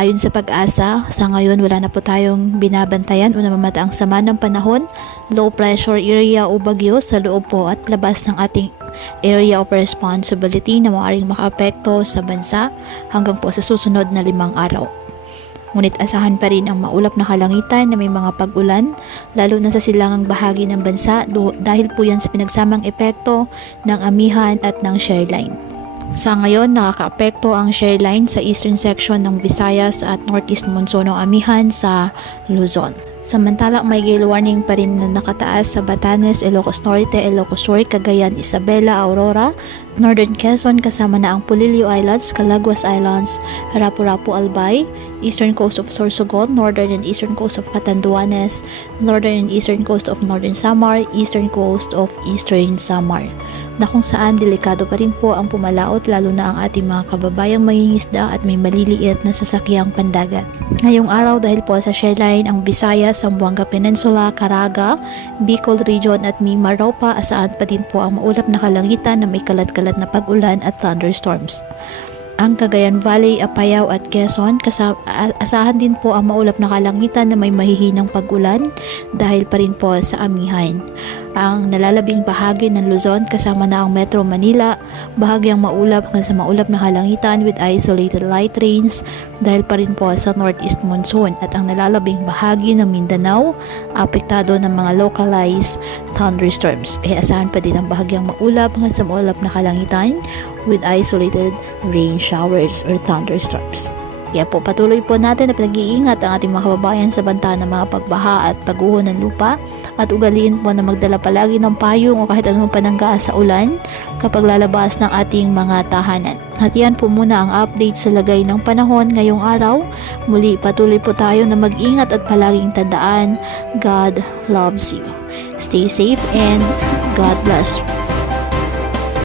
Ayon sa Pag-asa, sa ngayon wala na po tayong binabantayan o namamataang sama ng panahon, low pressure area o bagyo sa loob po at labas ng ating area of responsibility na maaaring makaapekto sa bansa hanggang po sa susunod na 5 araw. Ngunit asahan pa rin ang maulap na kalangitan na may mga pag-ulan, lalo na sa silangang bahagi ng bansa dahil po yan sa pinagsamang epekto ng amihan at ng shear line. Sa ngayon, nakakaapekto ang shear line sa eastern section ng Visayas at northeast monsoon ng amihan sa Luzon. Samantalang may gale warning pa rin na nakataas sa Batanes, Ilocos Norte, Ilocos Sur, Cagayan, Isabela, Aurora, Northern Quezon kasama na ang Polillo Islands, Calaguas Islands, Harapu-Rapu, Albay, eastern coast of Sorsogon, northern and eastern coast of Catanduanes, northern and eastern coast of Northern Samar, eastern coast of Eastern Samar, na kung saan delikado pa rin po ang pumalaot lalo na ang ating mga kababayang mangingisda at may maliliit na sasakyang pandagat. Ngayong araw dahil po sa shear line ang Visayas, Zamboanga Peninsula, Caraga, Bicol Region at Mimaropa, asahan pa din po ang maulap na kalangitan na may kalat-kalat na pag-ulan at thunderstorms. Ang Cagayan Valley, Apayao at Quezon, asahan din po ang maulap na kalangitan na may mahihinang pag-ulan dahil pa rin po sa amihan. Ang nalalabing bahagi ng Luzon kasama na ang Metro Manila, bahagyang maulap hanggang sa maulap na kalangitan with isolated light rains dahil pa rin po sa northeast monsoon, at ang nalalabing bahagi ng Mindanao, apektado ng mga localized thunderstorms. Asahan pa din ang bahagyang maulap hanggang sa maulap na kalangitan with isolated rain showers or thunderstorms. Kaya po patuloy po natin na pinag-iingat ang ating mga kababayan sa banta ng mga pagbaha at pagguho ng lupa, at ugaliin po na magdala palagi ng payong o kahit anong panangga sa ulan kapag lalabas ng ating mga tahanan. At yan po muna ang update sa lagay ng panahon ngayong araw. Muli patuloy po tayo na mag-ingat at palaging tandaan, God loves you. Stay safe and God bless.